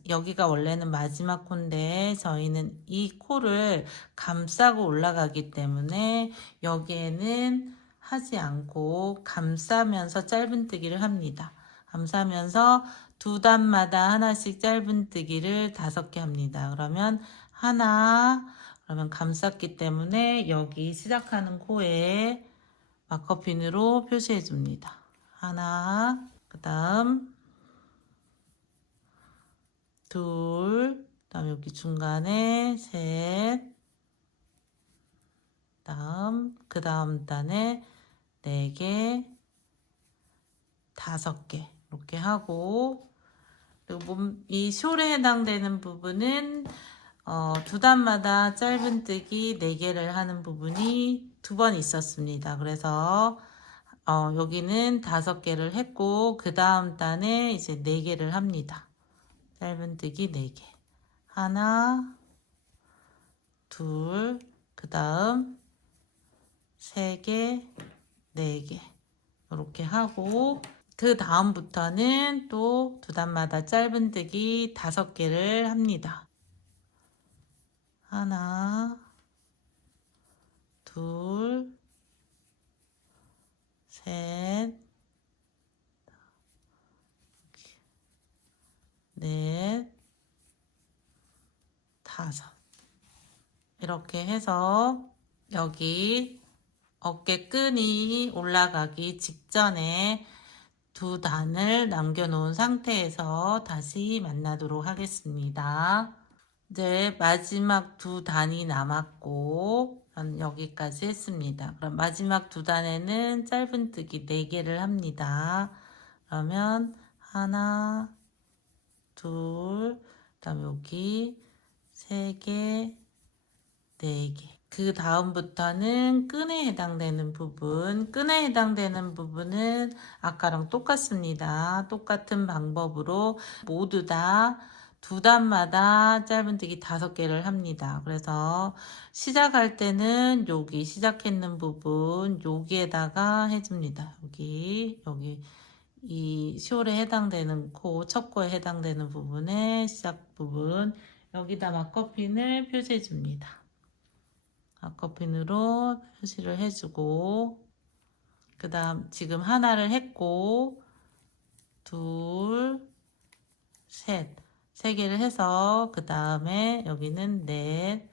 여기가 원래는 마지막 코인데 저희는 이 코를 감싸고 올라가기 때문에 여기에는 하지 않고 감싸면서 짧은뜨기를 합니다. 감싸면서 두 단마다 하나씩 짧은뜨기를 5개 합니다. 그러면 하나, 그러면 감쌌기 때문에 여기 시작하는 코에 마커핀으로 표시해 줍니다. 하나, 그 다음 둘, 그 다음 여기 중간에 셋, 그 다음 단에 4개, 5개 이렇게 하고, 그리고 이 숄에 해당되는 부분은 두 단마다 짧은뜨기 4개를 하는 부분이 2번 있었습니다. 그래서 여기는 5개를 했고 그 다음 단에 이제 4개를 합니다. 짧은뜨기 4개. 하나, 둘, 그 다음 3개, 4개 이렇게 하고, 그 다음부터는 또 두 단마다 짧은뜨기 5개를 합니다. 하나, 둘, 셋, 넷, 5. 이렇게 해서 여기 어깨끈이 올라가기 직전에 두 단을 남겨놓은 상태에서 다시 만나도록 하겠습니다. 이제 마지막 두 단이 남았고 여기까지 했습니다. 그럼 마지막 두 단에는 짧은뜨기 4개를 합니다. 그러면 하나, 둘, 그다음 여기 3개, 4개. 그 다음부터는 끈에 해당되는 부분은 아까랑 똑같습니다. 똑같은 방법으로 모두 다 두 단마다 짧은뜨기 5개를 합니다. 그래서 시작할 때는 여기 시작했는 부분 여기에다가 해줍니다. 여기 이 숄에 해당되는 첫 코에 해당되는 부분의 시작 부분 여기다 마커핀을 표시해 줍니다. 마커핀으로 표시를 해주고, 그 다음 지금 하나를 했고 둘, 셋, 3개를 해서 그 다음에 여기는 넷,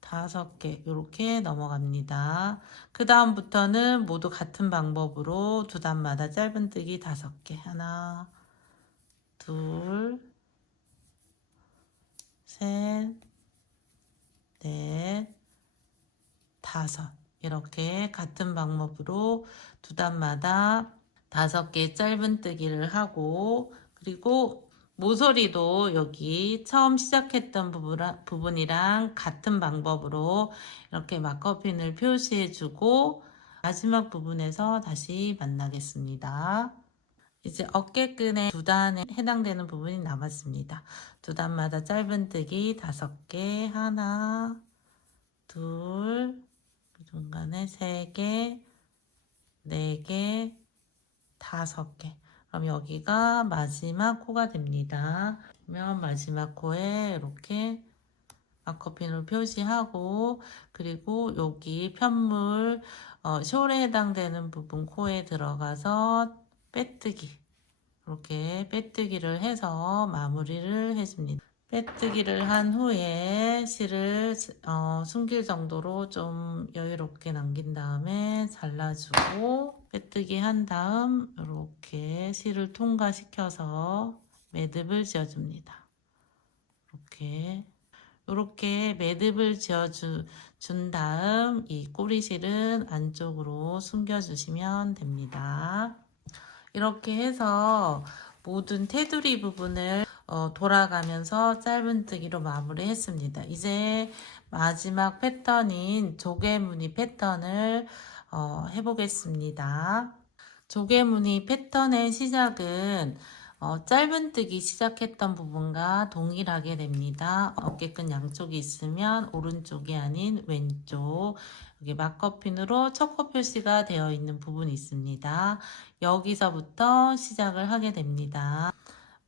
5개 이렇게 넘어갑니다. 그 다음부터는 모두 같은 방법으로 두 단마다 짧은뜨기 5개. 하나, 둘, 셋, 넷, 5. 이렇게 같은 방법으로 두 단마다 5개 짧은뜨기를 하고, 그리고 모서리도 여기 처음 시작했던 부분이랑 같은 방법으로 이렇게 막커핀을 표시해주고 마지막 부분에서 다시 만나겠습니다. 이제 어깨끈의 2단에 해당되는 부분이 남았습니다. 2단마다 짧은뜨기 5개, 하나, 둘, 그 중간에 3개, 4개, 5개. 그럼 여기가 마지막 코가 됩니다. 그러면 마지막 코에 이렇게 마커핀을 표시하고, 그리고 여기 편물 숄에 해당되는 부분 코에 들어가서 빼뜨기, 이렇게 빼뜨기를 해서 마무리를 해줍니다. 빼뜨기를 한 후에 실을 숨길 정도로 좀 여유롭게 남긴 다음에 잘라주고, 빼뜨기 한 다음 이렇게 실을 통과시켜서 매듭을 지어줍니다. 이렇게 매듭을 지어준 다음 이 꼬리실은 안쪽으로 숨겨주시면 됩니다. 이렇게 해서 모든 테두리 부분을 돌아가면서 짧은뜨기로 마무리했습니다. 이제 마지막 패턴인 조개무늬 패턴을 해보겠습니다. 조개무늬 패턴의 시작은 짧은뜨기 시작했던 부분과 동일하게 됩니다. 어깨끈 양쪽이 있으면 오른쪽이 아닌 왼쪽, 여기 막커핀으로 첫 코 표시가 되어 있는 부분이 있습니다. 여기서부터 시작을 하게 됩니다.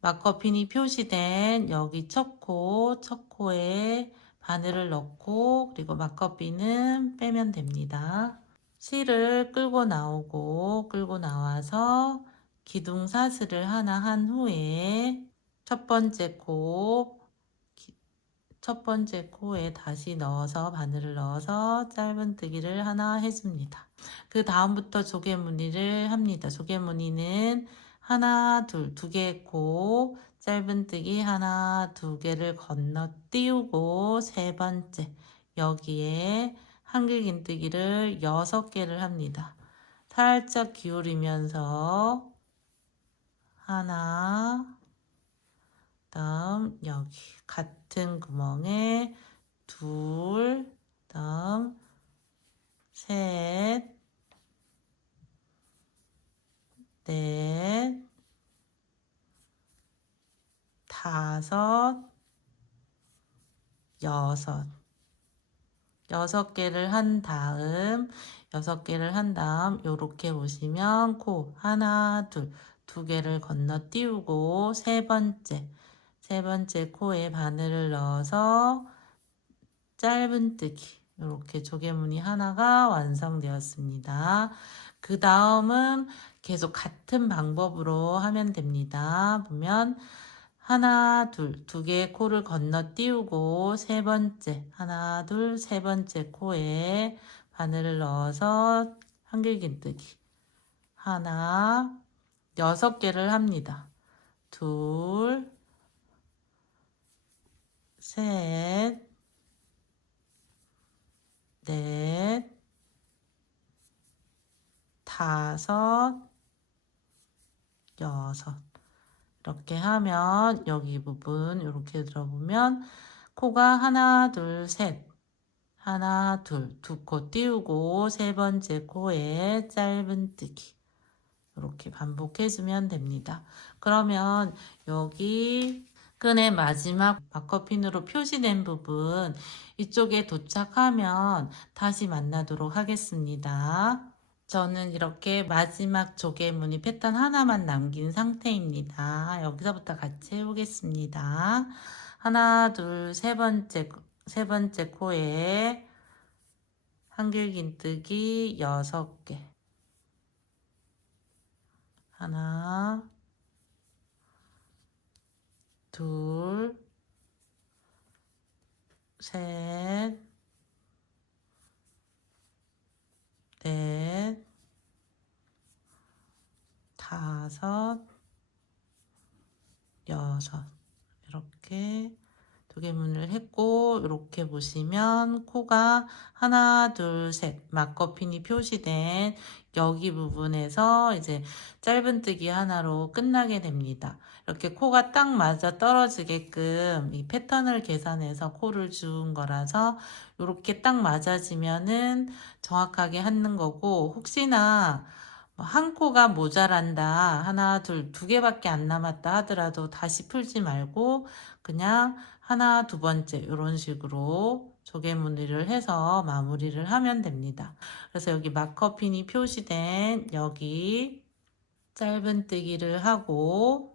막커핀이 표시된 여기 첫 코에 바늘을 넣고, 그리고 막커핀은 빼면 됩니다. 실을 끌고 나와서 기둥사슬을 하나 한 후에 첫 번째 코에 다시 넣어서 바늘을 넣어서 짧은뜨기를 하나 해줍니다. 그 다음부터 조개무늬를 합니다. 조개무늬는 하나, 둘, 2개의 코, 짧은뜨기 하나, 2개를 건너띄우고, 세 번째 여기에 한길긴뜨기를 6개를 합니다. 살짝 기울이면서 하나, 다음 여기 같은 구멍에 둘, 다음 셋, 넷, 5, 6, 6개를 한 다음 요렇게 보시면 코 하나, 둘, 2개를 건너띄우고 세 번째 코에 바늘을 넣어서 짧은뜨기, 이렇게 조개무늬 하나가 완성되었습니다. 그 다음은 계속 같은 방법으로 하면 됩니다. 보면 하나, 둘, 2개의 코를 건너띄우고 세 번째 코에 바늘을 넣어서 한길긴뜨기 하나, 6개를 합니다. 둘, 셋, 넷, 5, 6. 이렇게 하면 여기 부분 이렇게 들어보면 코가 하나, 둘, 셋, 하나, 둘, 2코 띄우고 세 번째 코에 짧은뜨기, 이렇게 반복해주면 됩니다. 그러면 여기 끈의 마지막 마커핀으로 표시된 부분 이쪽에 도착하면 다시 만나도록 하겠습니다. 저는 이렇게 마지막 조개무늬 패턴 하나만 남긴 상태입니다. 여기서부터 같이 해보겠습니다. 하나, 둘, 세 번째 코에 한길긴뜨기 6개. 하나, 둘, 셋, 넷, 5, 6. 이렇게 조개문을 했고, 이렇게 보시면 코가 하나, 둘, 셋 마커핀이 표시된 여기 부분에서 이제 짧은뜨기 하나로 끝나게 됩니다. 이렇게 코가 딱 맞아 떨어지게끔 이 패턴을 계산해서 코를 주운 거라서 이렇게 딱 맞아지면은 정확하게 하는 거고, 혹시나 한 코가 모자란다, 하나, 둘, 두 개밖에 안 남았다 하더라도 다시 풀지 말고 그냥 하나, 두 번째 이런 식으로 조개무늬를 해서 마무리를 하면 됩니다. 그래서 여기 마커핀이 표시된 여기 짧은뜨기를 하고,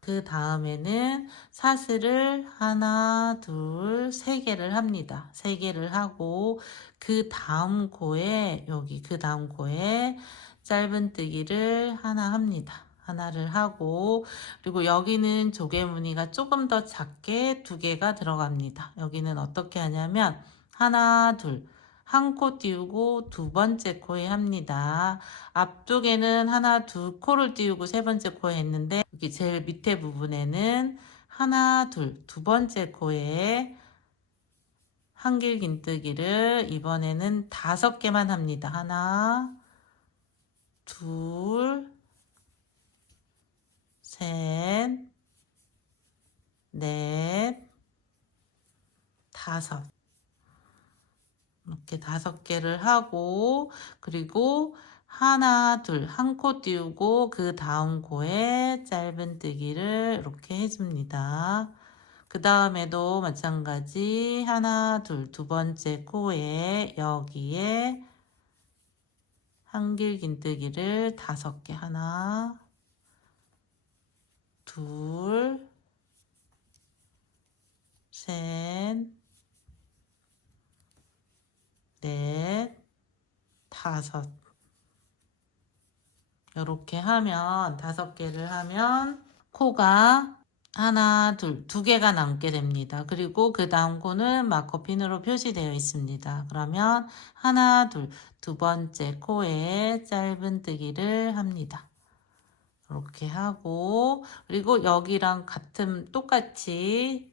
그 다음에는 사슬을 하나, 둘, 세 개를 합니다. 세 개를 하고, 그 다음 코에, 여기 그 다음 코에 짧은뜨기를 하나 합니다. 하나를 하고, 그리고 여기는 조개무늬가 조금 더 작게 두 개가 들어갑니다. 여기는 어떻게 하냐면, 하나, 둘, 한 코 띄우고 두 번째 코에 합니다. 앞쪽에는 하나, 두 코를 띄우고 세 번째 코에 했는데, 여기 제일 밑에 부분에는 하나, 둘, 두 번째 코에 한길긴뜨기를 이번에는 5개만 합니다. 하나, 둘, 셋, 넷, 다섯. 이렇게 5개를 하고, 그리고 하나, 둘, 한 코 띄우고 그 다음 코에 짧은뜨기를 이렇게 해줍니다. 그 다음에도 마찬가지 하나, 둘, 두 번째 코에 여기에 한길긴뜨기를 5개, 하나, 둘, 셋, 넷, 다섯. 이렇게 하면 5개를 하면 코가 하나, 둘, 2개가 남게 됩니다. 그리고 그 다음 코는 마커핀으로 표시되어 있습니다. 그러면 하나, 둘, 두 번째 코에 짧은뜨기를 합니다. 이렇게 하고, 그리고 여기랑 같은 똑같이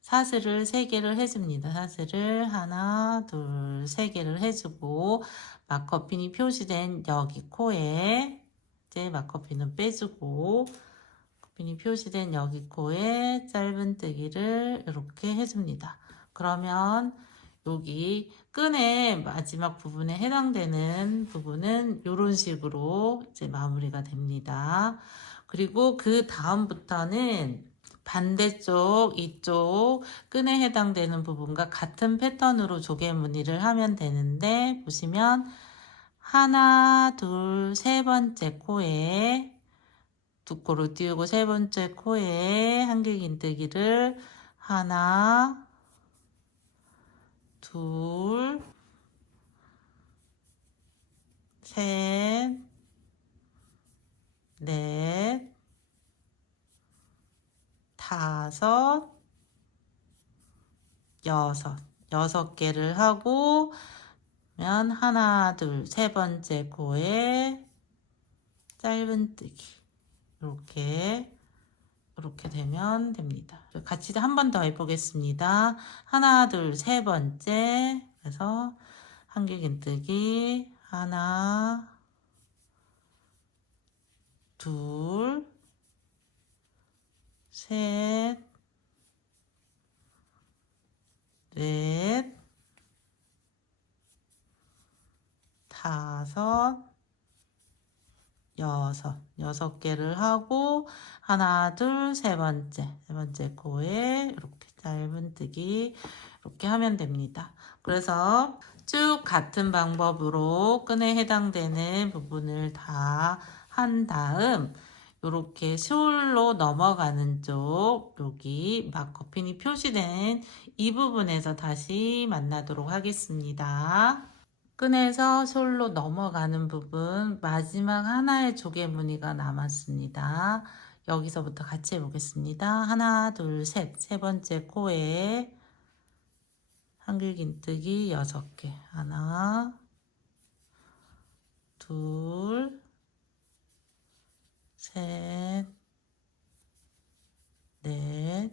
사슬을 3개를 해줍니다. 사슬을 하나, 둘, 3개를 해주고, 마커핀이 표시된 여기 코에 이제 마커핀은 빼주고, 마커핀이 표시된 여기 코에 짧은뜨기를 이렇게 해줍니다. 그러면 여기 끈의 마지막 부분에 해당되는 부분은 이런 식으로 이제 마무리가 됩니다. 그리고 그 다음부터는 반대쪽 이쪽 끈에 해당되는 부분과 같은 패턴으로 조개무늬를 하면 되는데, 보시면 하나, 둘, 세 번째 코에 두 코를 띄우고 세 번째 코에 한길긴뜨기를 하나, 둘, 셋, 넷, 다섯, 여섯. 6개를 하고, 면 하나, 둘, 세 번째 코에 짧은뜨기. 이렇게 되면 됩니다. 같이 한 번 더 해보겠습니다. 하나, 둘, 세 번째. 그래서 한길긴뜨기 하나, 둘, 셋, 넷, 다섯, 여섯. 6개를 하고 하나, 둘, 세 번째 코에 이렇게 짧은뜨기 이렇게 하면 됩니다. 그래서 쭉 같은 방법으로 끈에 해당되는 부분을 다 한 다음 이렇게 숄로 넘어가는 쪽, 여기 마커핀이 표시된 이 부분에서 다시 만나도록 하겠습니다. 끈에서 숄로 넘어가는 부분, 마지막 하나의 조개무늬가 남았습니다. 여기서부터 같이 해보겠습니다. 하나, 둘, 셋. 세 번째 코에 한길긴뜨기 6개. 하나, 둘, 셋, 넷,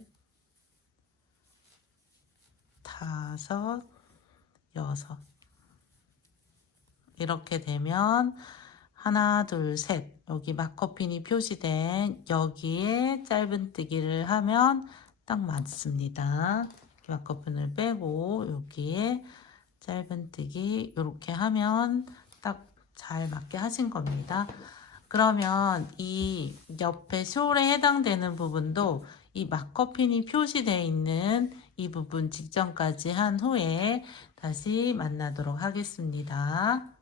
다섯, 여섯. 이렇게 되면 하나, 둘, 셋. 여기 마커핀이 표시된 여기에 짧은뜨기를 하면 딱 맞습니다. 마커핀을 빼고 여기에 짧은뜨기 이렇게 하면 딱 잘 맞게 하신 겁니다. 그러면 이 옆에 숄에 해당되는 부분도 이 마커핀이 표시되어 있는 이 부분 직전까지 한 후에 다시 만나도록 하겠습니다.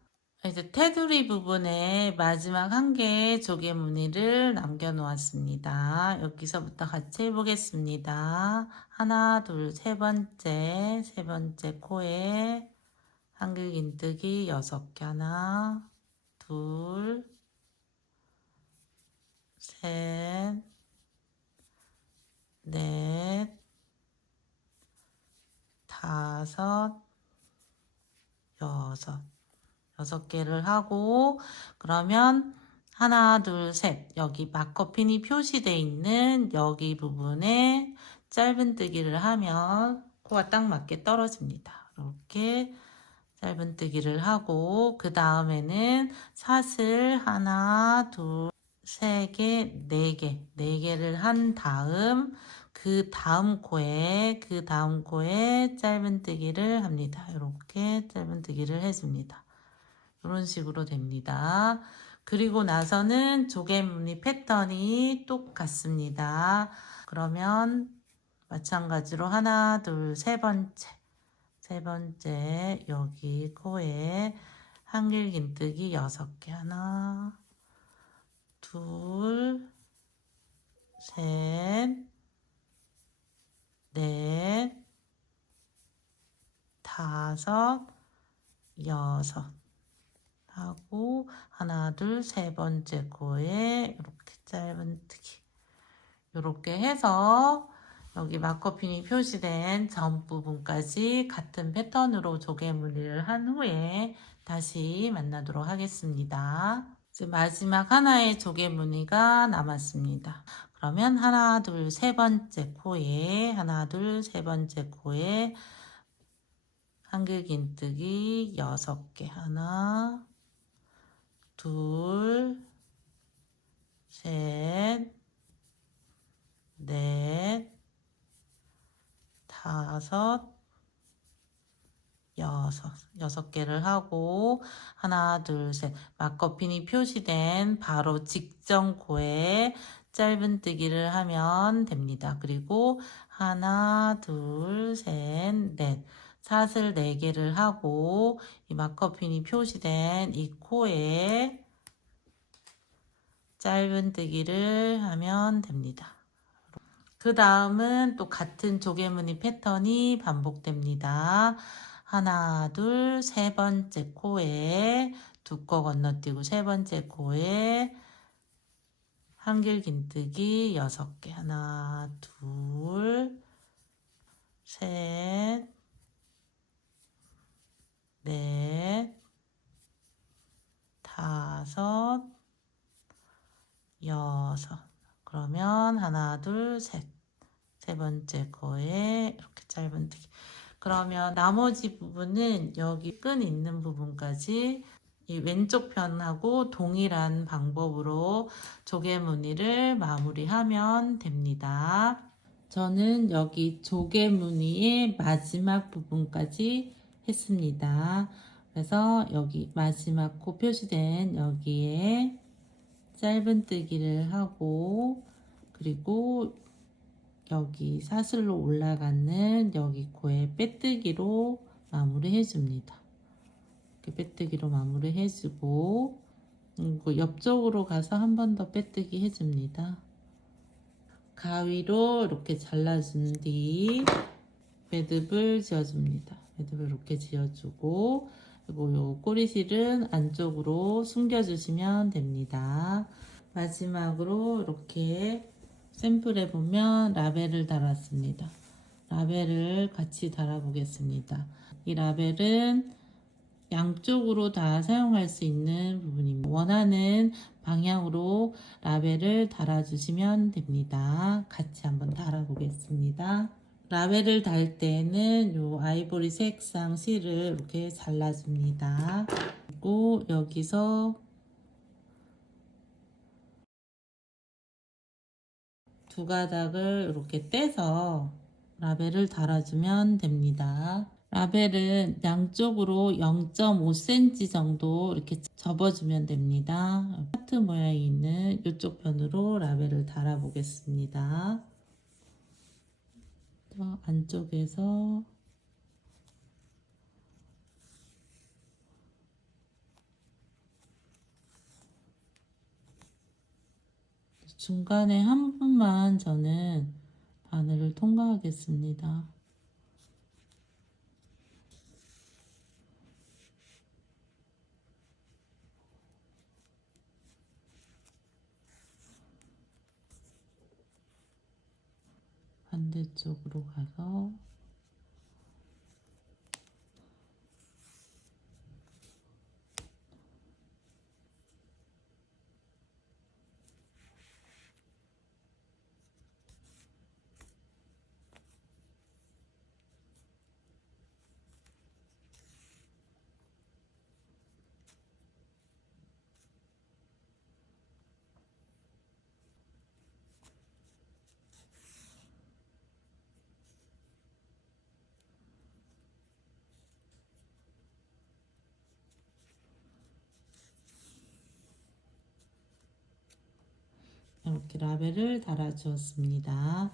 이제 테두리 부분에 마지막 한 개의 조개 무늬를 남겨 놓았습니다. 여기서부터 같이 해보겠습니다. 하나, 둘, 세 번째 코에 한길긴뜨기 6개 하나, 둘, 셋, 넷, 다섯, 여섯 개를 하고 그러면 하나, 둘, 셋 여기 마커핀이 표시되어 있는 여기 부분에 짧은뜨기를 하면 코가 딱 맞게 떨어집니다. 이렇게 짧은뜨기를 하고 그 다음에는 사슬 하나, 둘, 세 개, 네 개를 한 다음 그 다음 코에 짧은뜨기를 합니다. 이렇게 짧은뜨기를 해줍니다. 이런 식으로 됩니다. 그리고 나서는 조개무늬 패턴이 똑같습니다. 그러면 마찬가지로 하나, 둘, 세 번째 여기 코에 한길긴뜨기 6개 하나, 둘, 셋, 넷, 다섯, 여섯 하고 하나, 둘, 세 번째 코에 이렇게 짧은뜨기 이렇게 해서 여기 마커핀이 표시된 전 부분까지 같은 패턴으로 조개무늬를 한 후에 다시 만나도록 하겠습니다. 이제 마지막 하나의 조개무늬가 남았습니다. 그러면 하나, 둘, 세 번째 코에 한길긴뜨기 6개 하나, 둘, 셋, 넷, 다섯, 여섯 개를 하고 하나, 둘, 셋 마커핀이 표시된 바로 직전 코에 짧은뜨기를 하면 됩니다. 그리고 하나, 둘, 셋, 넷 사슬 4개를 하고 이 마커핀이 표시된 이 코에 짧은뜨기를 하면 됩니다. 그 다음은 또 같은 조개무늬 패턴이 반복됩니다. 하나, 둘, 세 번째 코에 두 코 건너뛰고 세 번째 코에 한길긴뜨기 6개 하나, 둘, 셋, 넷, 다섯, 여섯 그러면 하나, 둘, 셋 세 번째 코에 이렇게 짧은뜨기 그러면 나머지 부분은 여기 끈 있는 부분까지 이 왼쪽 편하고 동일한 방법으로 조개무늬를 마무리하면 됩니다. 저는 여기 조개무늬의 마지막 부분까지 했습니다. 그래서 여기 마지막 코 표시된 여기에 짧은뜨기를 하고 그리고 여기 사슬로 올라가는 여기 코에 빼뜨기로 마무리 해줍니다. 이렇게 빼뜨기로 마무리 해주고 옆쪽으로 가서 한 번 더 빼뜨기 해줍니다. 가위로 이렇게 잘라준 뒤 매듭을 지어줍니다. 매듭을 이렇게 지어주고 그리고 요 꼬리실은 안쪽으로 숨겨주시면 됩니다. 마지막으로 이렇게 샘플에 보면 라벨을 달았습니다. 라벨을 같이 달아보겠습니다. 이 라벨은 양쪽으로 다 사용할 수 있는 부분입니다. 원하는 방향으로 라벨을 달아주시면 됩니다. 같이 한번 달아보겠습니다. 라벨을 달 때는 요 아이보리 색상 실을 이렇게 잘라줍니다. 그리고 여기서 두 가닥을 이렇게 떼서 라벨을 달아주면 됩니다. 라벨은 양쪽으로 0.5cm 정도 이렇게 접어주면 됩니다. 하트 모양이 있는 이쪽 편으로 라벨을 달아 보겠습니다. 안쪽에서 중간에 한 번만 저는 바늘을 통과하겠습니다. 반대쪽으로 가서 이렇게 라벨을 달아 주었습니다.